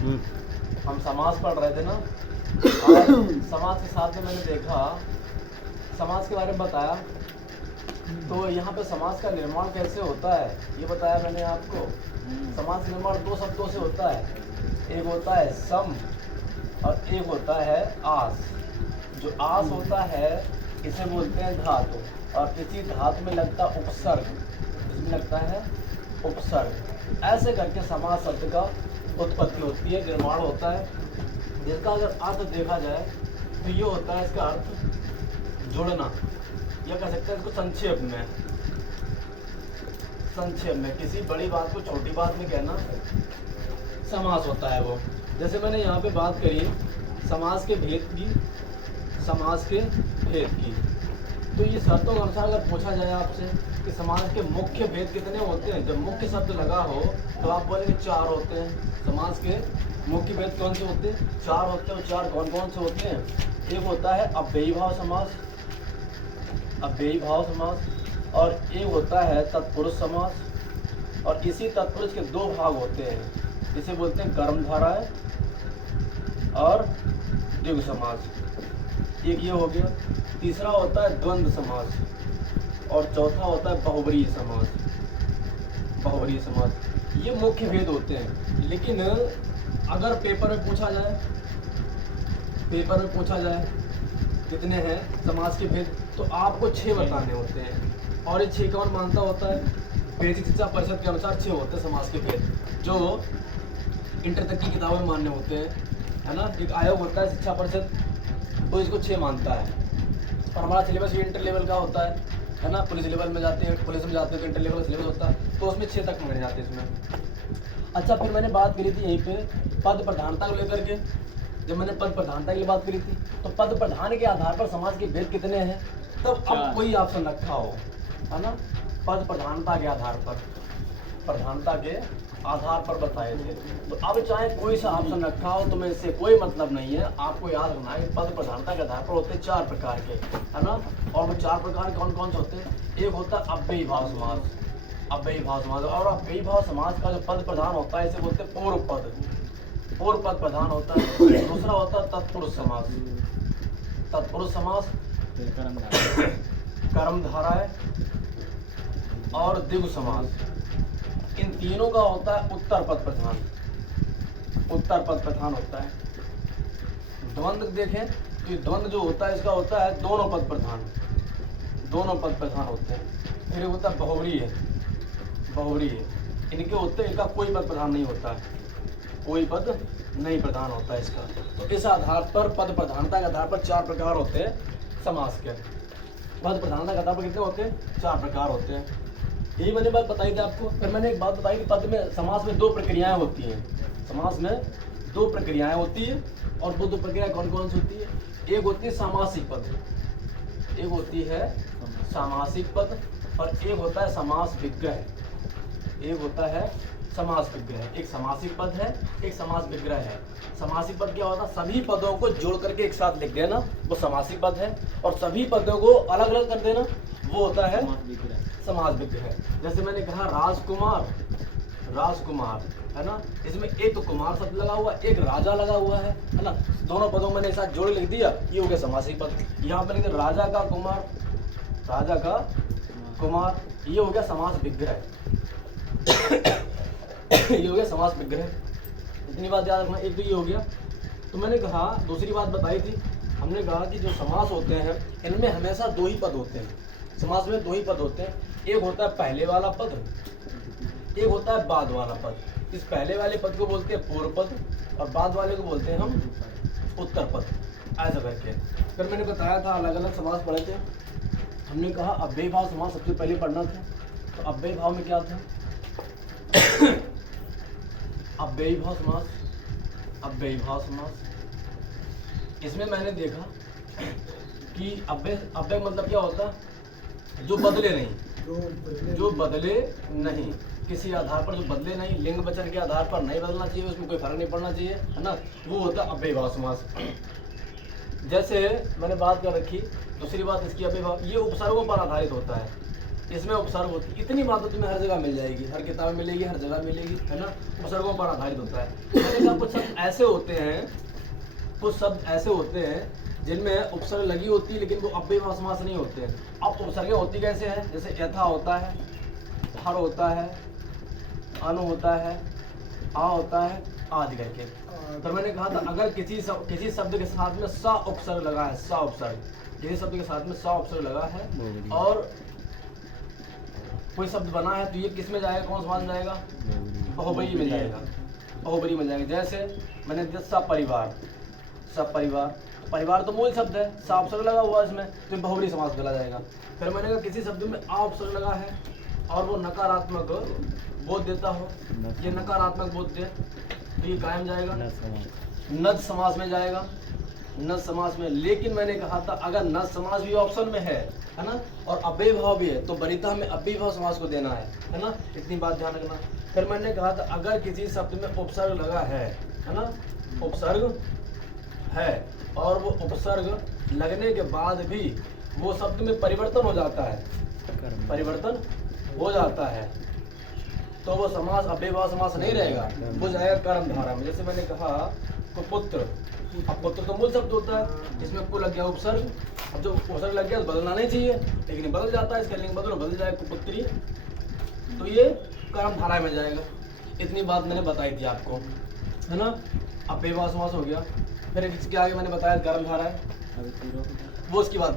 हम समाज पढ़ रहे थे ना। और समाज के साथ में मैंने देखा, समाज के बारे में बताया। तो यहाँ पे समाज का निर्माण कैसे होता है ये बताया मैंने आपको। समाज का निर्माण दो शब्दों से होता है, एक होता है सम और एक होता है आस। जो आस होता है इसे बोलते हैं धातु, और इसी धातु में लगता उपसर्ग, इसमें लगता है उपसर्ग। ऐसे करके समास शब्द का उत्पत्ति होती है, निर्माण होता है, जिसका अगर अर्थ देखा जाए तो ये होता है इसका अर्थ जुड़ना, या कह सकते हैं इसको संक्षेप में किसी बड़ी बात को छोटी बात में कहना समास होता है वो। जैसे मैंने यहाँ पे बात करी समाज के भेद की, तो ये शर्तों के अनुसार अगर पूछा जाए आपसे कि समाज के मुख्य भेद कितने होते हैं, जब मुख्य शब्द लगा हो तो आप बोलेंगे 4 होते हैं। समाज के मुख्य भेद कौन से होते हैं? 4 होते हैं। 4 कौन कौन से होते हैं? एक होता है अव्ययी भाव समास, और एक होता है तत्पुरुष समास। और इसी तत्पुरुष के 2 भाग होते हैं, इसे बोलते हैं कर्मधाराएं और द्विगु समास। एक ये हो गया। तीसरा होता है द्वंद्व समास, और चौथा होता है बहुब्रीहि समास। ये मुख्य भेद होते हैं। लेकिन अगर पेपर में पूछा जाए कितने हैं समाज के भेद, तो आपको 6 बताने होते हैं। और ये 6 कौन मानता होता है? बेसिक शिक्षा परिषद के अनुसार 6 होते हैं समाज के भेद, जो इंटर तक की किताबें मान्य होते हैं, है ना। एक आयोग होता है शिक्षा परिषद, वो इसको 6 मानता है। और हमारा सिलेबस ये इंटर लेवल का होता है ना। पुलिस लेवल में जाते हैं, पुलिस में जाते हैं तो इंटर लेवल का सिलेबस होता है, तो उसमें 6 तक माने जाते हैं इसमें। अच्छा, फिर मैंने बात करी थी यहीं पे पद प्रधानता को लेकर के। जब मैंने पद प्रधानता की बात करी थी, तो पद प्रधान के आधार पर समाज के भेद कितने हैं, तब अब कोई ऑप्शन रखा हो, है ना। पद प्रधानता के आधार पर बताए थे। तो अब चाहे कोई सा ऑप्शन रखा हो, तो मैं इससे कोई मतलब नहीं है। आपको याद रखना है पद प्रधानता के आधार पर होते हैं 4 प्रकार के, है ना। और वो 4 प्रकार कौन कौन से होते हैं? एक होता है अव्ययी भाव समास, और अव्ययी भाव समास का जो पद प्रधान होता है इसे बोलते हैं पूर्व पद प्रधान होता है। दूसरा होता है तत्पुरुष समास, कर्मधाराएं और द्विगु समास। इन तीनों का होता है उत्तर पद प्रधान होता है। द्वंद्व देखें तो द्वंद्व जो होता है इसका होता है दोनों पद प्रधान होते हैं। फिर होता है बहुब्रीहि, इनके होते हैं, इनका कोई पद प्रधान नहीं होता है, कोई पद नहीं प्रधान होता है इसका। तो इस आधार पर पद प्रधानता के आधार पर 4 प्रकार होते हैं समास के। पद प्रधानता के आधार पर कितने होते हैं? 4 प्रकार होते हैं। यही मैंने बात बताई थी आपको। फिर मैंने एक बात बताई कि पद में समास में 2 प्रक्रियाएं होती हैं। समास में 2 प्रक्रियाएं होती है, और वो 2 प्रक्रियाएं कौन कौन सी होती है? एक होती है सामासिक पद, और एक होता है समास विग्रह। एक सामासिक पद है, एक समास विग्रह है। सामासिक पद क्या होता है? सभी पदों को जोड़ करके एक साथ लिख देना, वो सामासिक पद है। और सभी पदों को अलग अलग कर देना, वो होता है समास विग्रह। जैसे मैंने कहा राजकुमार, है ना। इसमें एक तो कुमार शब्द लगा हुआ, एक राजा लगा हुआ है ना। दोनों पदों मैंने एक साथ जोड़ लिख दिया, ये हो गया सामासिक पद। यहाँ पर लिख दिया राजा का कुमार, ये हो गया समास विग्रह। ये हो गया समास विग्रह। इतनी बात याद रखना। एक तो ये हो गया। तो मैंने कहा, दूसरी बात बताई थी, हमने कहा कि जो समास होते हैं इनमें हमेशा 2 ही पद होते हैं। समास में 2 ही पद होते हैं। एक होता है पहले वाला पद, एक होता है बाद वाला पद। इस पहले वाले पद को बोलते हैं पूर्व पद, और बाद वाले को बोलते हैं हम उत्तर पद, ऐसा करके। फिर मैंने बताया था अलग अलग समास पढ़े थे। हमने कहा अव्ययी भाव समास सबसे पहले पढ़ना था। तो अव्ययी भाव में क्या था? अव्ययी भाव समास। इसमें मैंने देखा कि अव्यय मतलब क्या होता है? जो बदले नहीं, किसी आधार पर जो बदले नहीं, लिंग वचन के आधार पर नहीं बदलना चाहिए, उसमें कोई फर्क नहीं पड़ना चाहिए, है ना। वो होता है अव्ययी भाव समास। जैसे मैंने बात कर रखी, दूसरी बात इसकी अव्ययी भाव, ये उपसर्गों पर आधारित होता है। इसमें उपसर्ग होती है। इतनी बात तो तुम्हें हर जगह मिल जाएगी, हर किताब में मिलेगी, हर जगह मिलेगी, है ना। उपसर्गों पर आधारित होता है। मैंने कहा कुछ शब्द ऐसे होते हैं, कुछ शब्द ऐसे होते हैं जिनमें उपसर्ग लगी होती है लेकिन वो अव्ययभाव समास नहीं होते हैं। अब उपसर्गें होती कैसे हैं? जैसे यथा होता है, हर होता है, अनु होता है, आ होता है, आदि करके। तो मैंने कहा था अगर किसी शब्द के साथ में सा उपसर्ग लगा है, सा उपसर्ग, किसी शब्द के साथ में सा उपसर्ग लगा है और कोई शब्द बना है तो ये किस में जाएगा, कौन समास में जाएगा? बहुव्रीहि में जाएगा, बहुव्रीहि में जाएगा। जैसे मैंने दिया सपरिवार, सपरिवार, परिवार तो मूल शब्द है, सा उपसर्ग लगा हुआ इसमें तो ये बहुव्रीहि समास बोला जाएगा। फिर मैंने कहा किसी शब्द में आ उपसर्ग लगा है और वो नकारात्मक बोध देता हो, ये नकारात्मक बोध दे तो ये कायम जाएगा, नद समास में जाएगा, नद समास में। लेकिन मैंने कहा था अगर नद समास भी ऑप्शन में है ना, और अव्ययभाव भी है तो वरीयता में अव्ययभाव समास को देना है ना, इतनी बात ध्यान रखना। फिर मैंने कहा था अगर किसी शब्द में उपसर्ग लगा है ना, उपसर्ग है और वो उपसर्ग लगने के बाद भी वो शब्द में परिवर्तन हो जाता है, परिवर्तन हो जाता है तो वो समास अव्ययभाव समास नहीं रहेगा, वो जाएगा कर्मधारा में। जैसे मैंने कहा कुपुत्र, अब पुत्र तो मूल शब्द होता है, इसमें को लग गया उपसर्ग। अब जो उपसर्ग लग गया तो बदलना नहीं चाहिए लेकिन ये बदल जाता है, इसका लिंग बदल जाएगा कुपुत्री, तो ये कर्मधारा में जाएगा। इतनी बात मैंने बताई थी आपको, है ना। अव्ययभाव समास हो गया। फिर इसके आगे मैंने बताया कर्मधारा है, वो उसकी बात